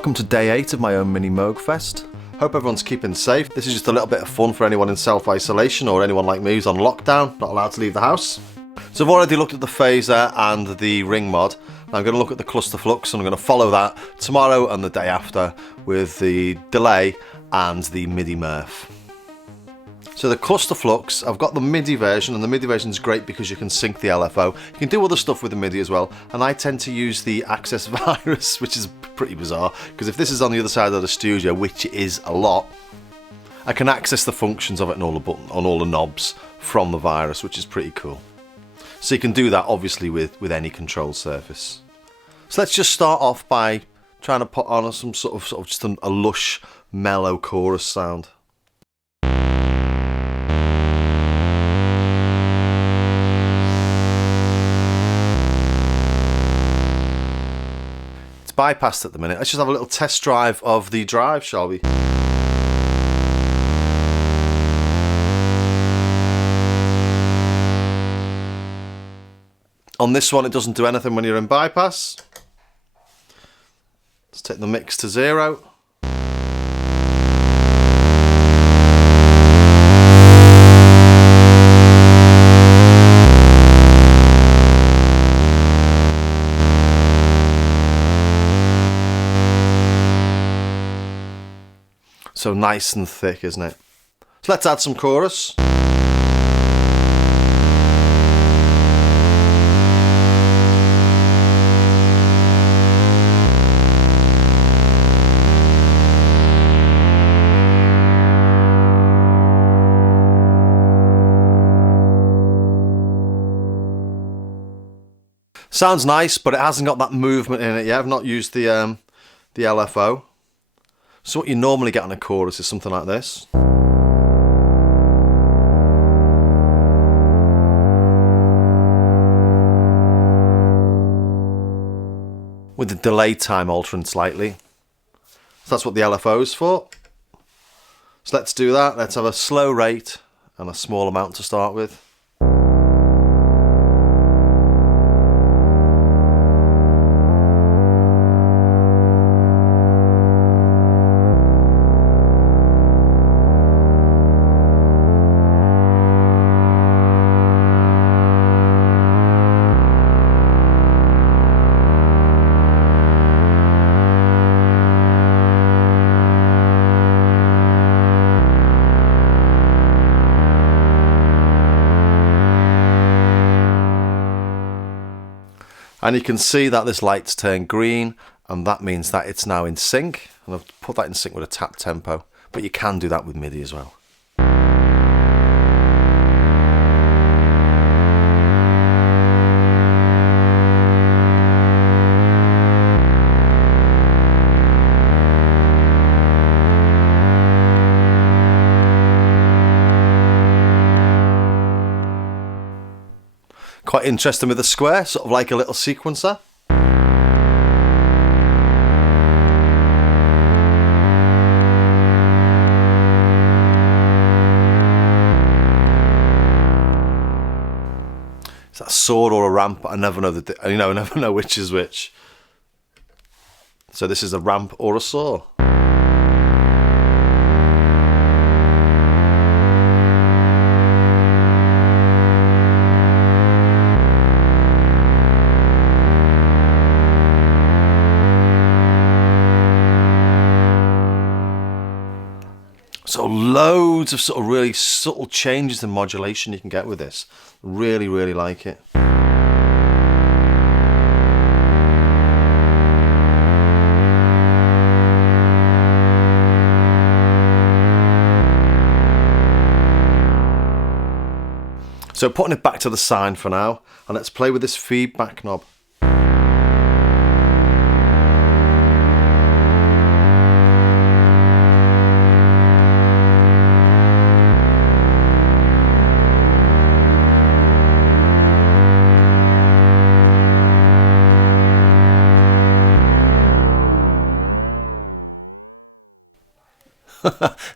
Welcome to day 8 of my own mini Moogfest. Hope everyone's keeping safe. This is just a little bit of fun for anyone in self-isolation or anyone like me who's on lockdown, not allowed to leave the house. So I've already looked at the phaser and the ring mod. I'm going to look at the ClusterFlux and I'm going to follow that tomorrow and the day after with the delay and the MIDI Murph. So the ClusterFlux, I've got the MIDI version, and the MIDI version is great because you can sync the LFO. You can do other stuff with the MIDI as well, and I tend to use the access virus, which is pretty bizarre, because if this is on the other side of the studio, which is a lot, I can access the functions of it and all the buttons, on all the knobs from the virus, which is pretty cool. So you can do that obviously with any control surface. So let's just start off by trying to put on some sort of just a lush, mellow chorus sound. Bypassed at the minute. Let's just have a little test drive of the drive, shall we? On this one, it doesn't do anything when you're in bypass. Let's take the mix to 0. So nice and thick, isn't it? So let's add some chorus. Sounds nice, but it hasn't got that movement in it yet. I've not used the LFO. So what you normally get on a chorus is something like this. With the delay time altering slightly. So that's what the LFO is for. So let's do that. Let's have a slow rate and a small amount to start with. And you can see that this light's turned green, and that means that it's now in sync. And I've put that in sync with a tap tempo, but you can do that with MIDI as well. Quite interesting with the square, sort of like a little sequencer. Is that a sword or a ramp? I never know I never know which is which. So this is a ramp or a saw. So loads of sort of really subtle changes in modulation you can get with this. Really, really like it. So putting it back to the sine for now, and let's play with this feedback knob.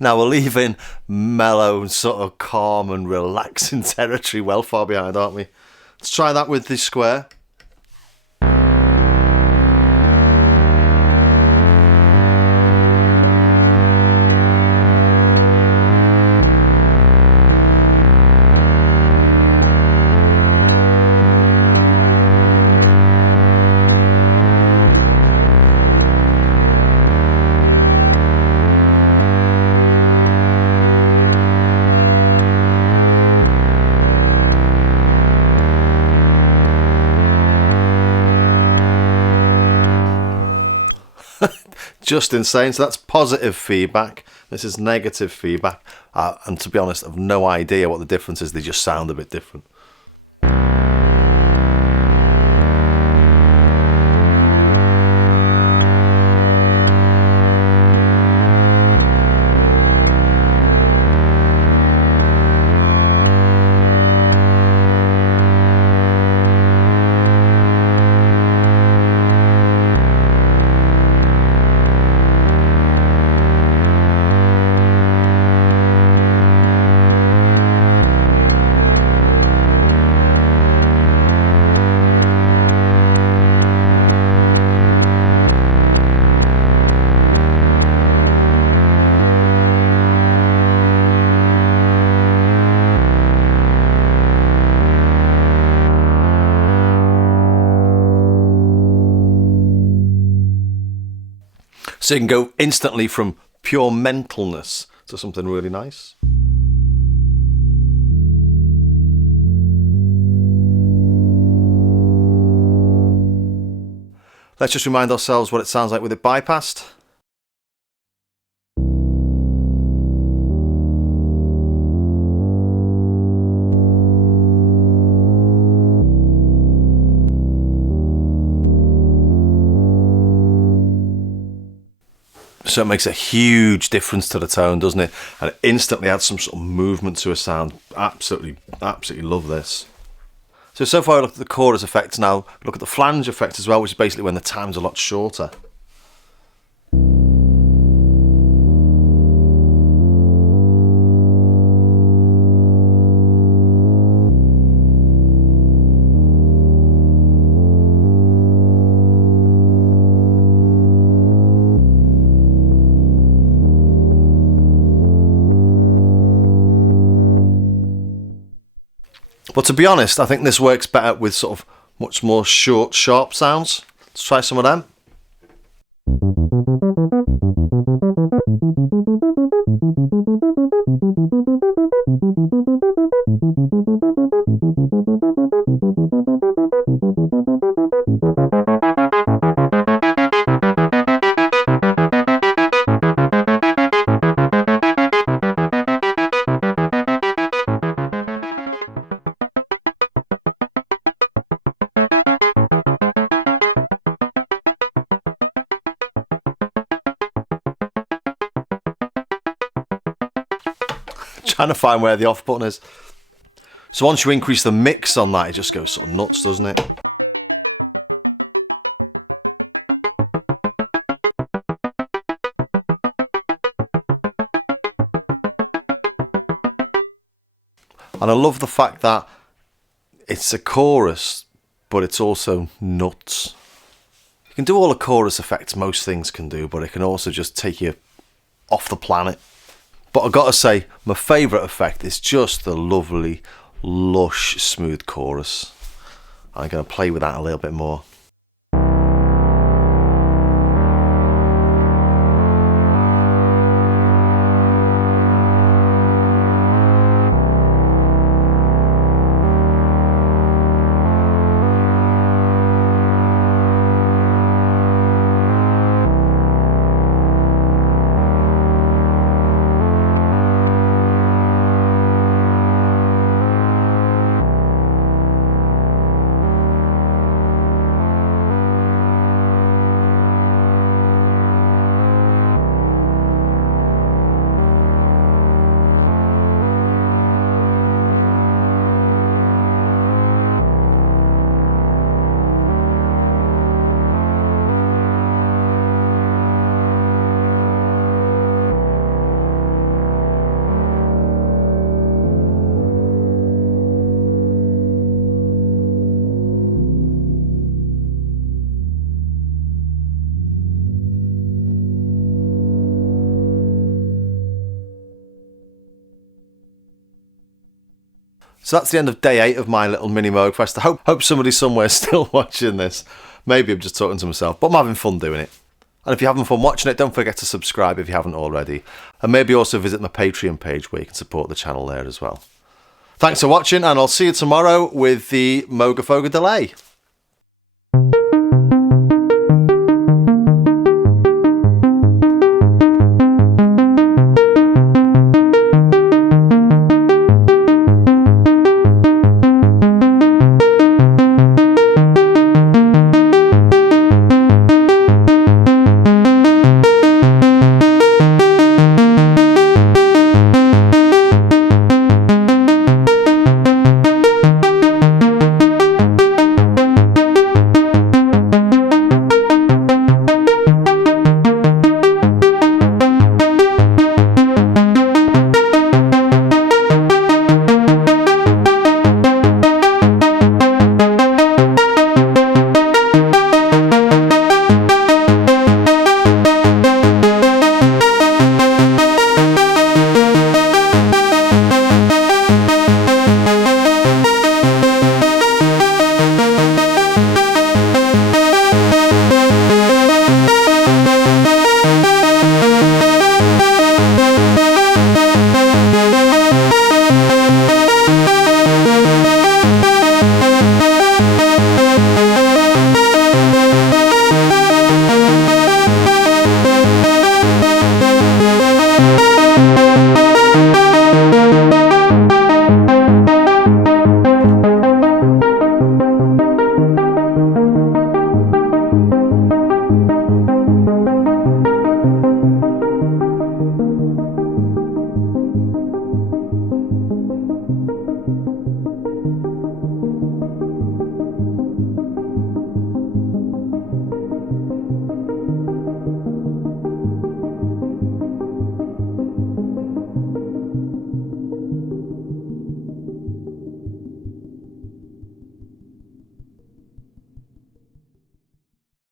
Now we're leaving mellow, sort of calm and relaxing territory well far behind, aren't we? Let's try that with the square. Just insane. So that's positive feedback. This is negative feedback. And to be honest, I've no idea what the difference is. They just sound a bit different. So you can go instantly from pure mentalness to something really nice. Let's just remind ourselves what it sounds like with it bypassed. So it makes a huge difference to the tone, doesn't it? And it instantly adds some sort of movement to a sound. Absolutely love this. So far I looked at the chorus effect. Now look at the flange effect as well, which is basically when the time's a lot shorter. But to be honest, I think this works better with sort of much more short, sharp sounds. Let's try some of them. Trying to find where the off button is. So once you increase the mix on that, it just goes sort of nuts, doesn't it? And I love the fact that it's a chorus, but it's also nuts. You can do all the chorus effects most things can do, but it can also just take you off the planet. But I've got to say, my favourite effect is just the lovely, lush, smooth chorus. I'm going to play with that a little bit more. So that's the end of day 8 of my little mini Moogerfest. I hope somebody somewhere's still watching this. Maybe I'm just talking to myself, but I'm having fun doing it. And if you're having fun watching it, don't forget to subscribe if you haven't already. And maybe also visit my Patreon page where you can support the channel there as well. Thanks for watching, and I'll see you tomorrow with the Moogerfooger delay.